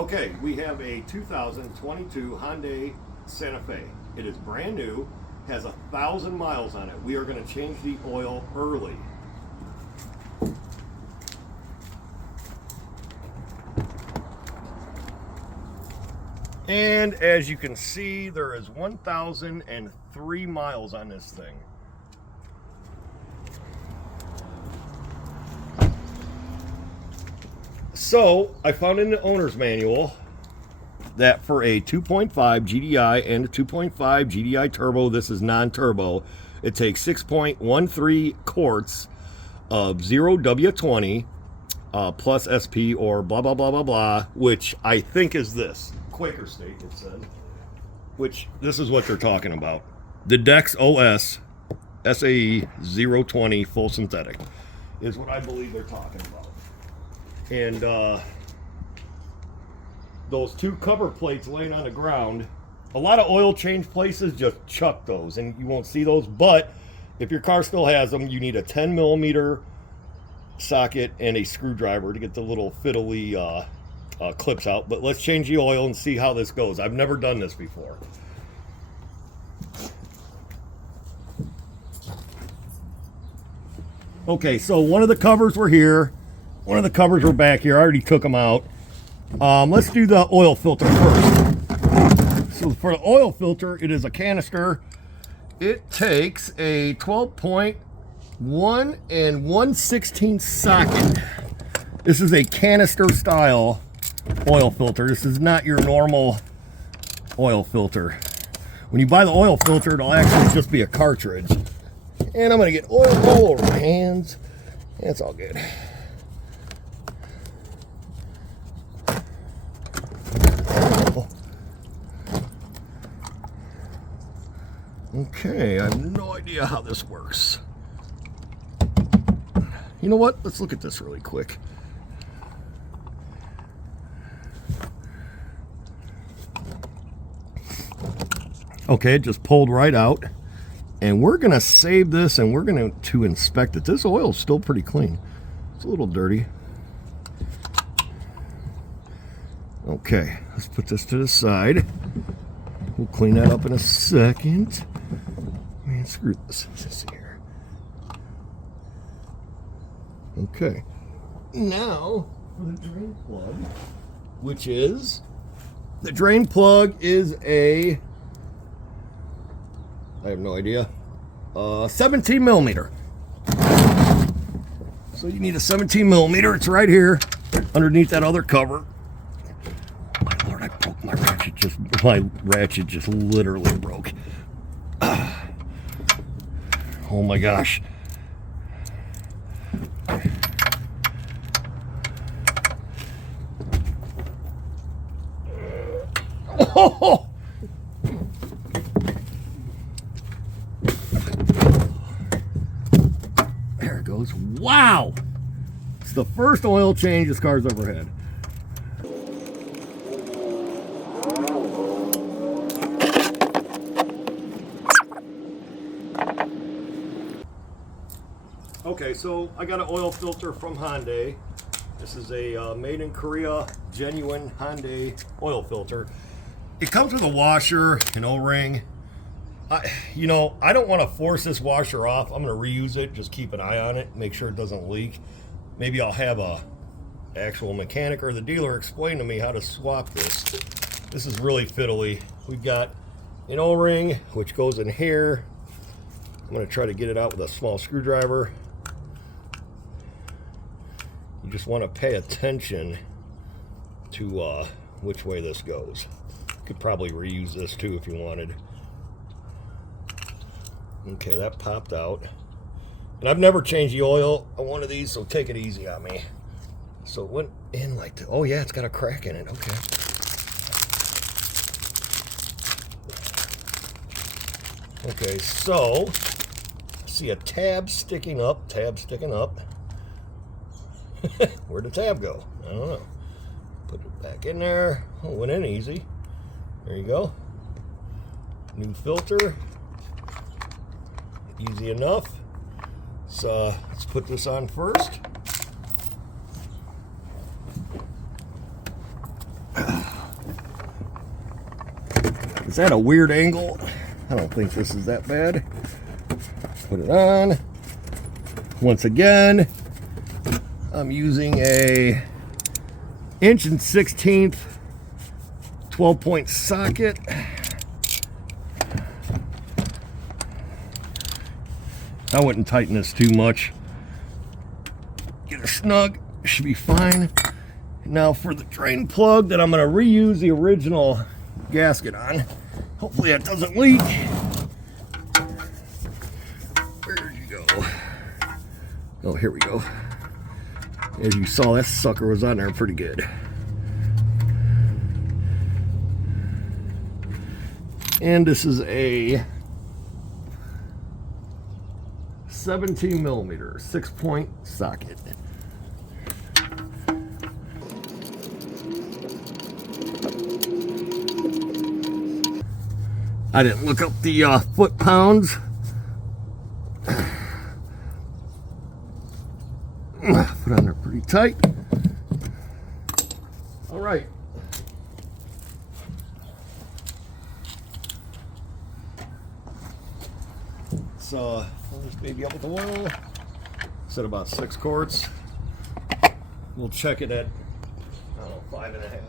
Okay, we have a 2022 Hyundai Santa Fe. It is brand new, has 1,000 miles on it. We are going to change the oil early. And as you can see, there is 1,003 miles on this thing. So I found in the owner's manual that for a 2.5 GDI and a 2.5 GDI turbo, this is non-turbo, it takes 6.13 quarts of 0W20 plus SP or blah, blah, blah, blah, blah, which I think is this. Quaker State, it says. Which, this is what they're talking about. The Dex OS SAE 020 full synthetic is what I believe they're talking about. And those two cover plates laying on the ground, a lot of oil change places just chuck those and you won't see those. But if your car still has them, you need a 10 millimeter socket and a screwdriver to get the little fiddly clips out. But let's change the oil and see how this goes. I've never done this before. Okay, so one of the covers were here. One of the covers were back here. I already took them out. Let's do the oil filter first. So for the oil filter, it is a canister. It takes a 12.1 and 1/16 socket. This is a canister style oil filter. This is not your normal oil filter. When you buy the oil filter, it'll actually just be a cartridge. And I'm gonna get oil all over my hands. That's all good. Okay, I have no idea how this works. You know what? Let's look at this really quick. Okay, it just pulled right out. And we're going to save this and we're going to inspect it. This oil is still pretty clean. It's a little dirty. Okay, let's put this to the side. We'll clean that up in a second. Man, screw this here. Okay. Now for the drain plug, which is the drain plug is a, I have no idea, 17 millimeter. So you need a 17 millimeter. It's right here underneath that other cover. My Lord, I broke my ratchet. My ratchet just literally broke. Oh my gosh. Oh! There it goes. Wow! It's the first oil change this car's ever had. Okay, so I got an oil filter from Hyundai. This is a made in Korea, genuine Hyundai oil filter. It comes with a washer, an O-ring. You know, I don't want to force this washer off. I'm going to reuse it, just keep an eye on it, make sure it doesn't leak. Maybe I'll have a actual mechanic or the dealer explain to me how to swap this. This is really fiddly. We've got an O-ring, which goes in here. I'm going to try to get it out with a small screwdriver. You just want to pay attention to which way this goes. You could probably reuse this too if you wanted. Okay, that popped out. And I've never changed the oil on one of these, so take it easy on me. So it went in like that. Oh yeah, it's got a crack in it. Okay. Okay, so see a tab sticking up. Where'd the tab go? I don't know. Put it back in there. Oh, went in easy. There you go. New filter. Easy enough. So let's put this on first. Is that a weird angle? I don't think this is that bad. Put it on. Once again, I'm using a 1 1/16 12-point socket. I wouldn't tighten this too much. Get it snug, should be fine. Now for the drain plug that I'm going to reuse the original gasket on. Hopefully that doesn't leak. Where'd you go? Oh, here we go. As you saw, that sucker was on there pretty good. And this is a 17mm 6-point socket. I didn't look up the foot pounds. Put on there pretty tight. All right. So fill this baby up with oil. Set about 6 quarts. We'll check it at, I don't know, 5.5.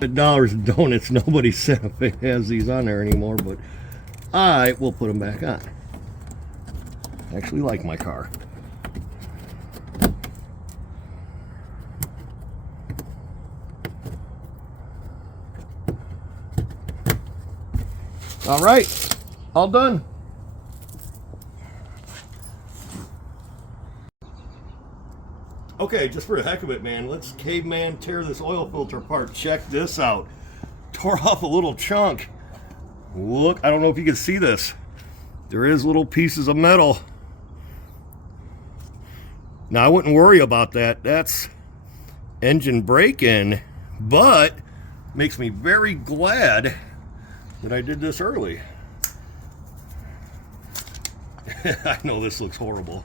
$1 in donuts. Nobody said if it has these on there anymore, but I will put them back on. I actually like my car. All right, all done. Okay, just for the heck of it, man, let's caveman tear this oil filter apart. Check this out. Tore off a little chunk. Look, I don't know if you can see this. There is little pieces of metal. Now, I wouldn't worry about that. That's engine break-in, but makes me very glad that I did this early. I know this looks horrible.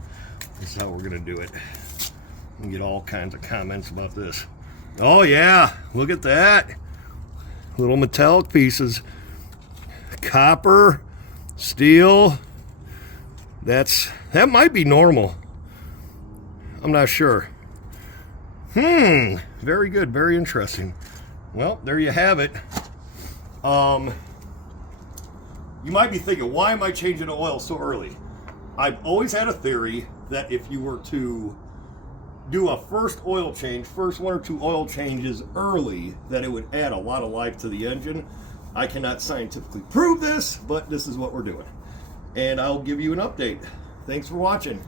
This is how we're going to do it. You get all kinds of comments about this. Oh yeah, look at that. Little metallic pieces. Copper, steel. That might be normal. I'm not sure. Very good, very interesting. Well, there you have it. You might be thinking, why am I changing the oil so early? I've always had a theory that if you were to do a first 1 or 2 oil changes early, that it would add a lot of life to the engine. I cannot scientifically prove this, but this is what we're doing. And I'll give you an update. Thanks for watching.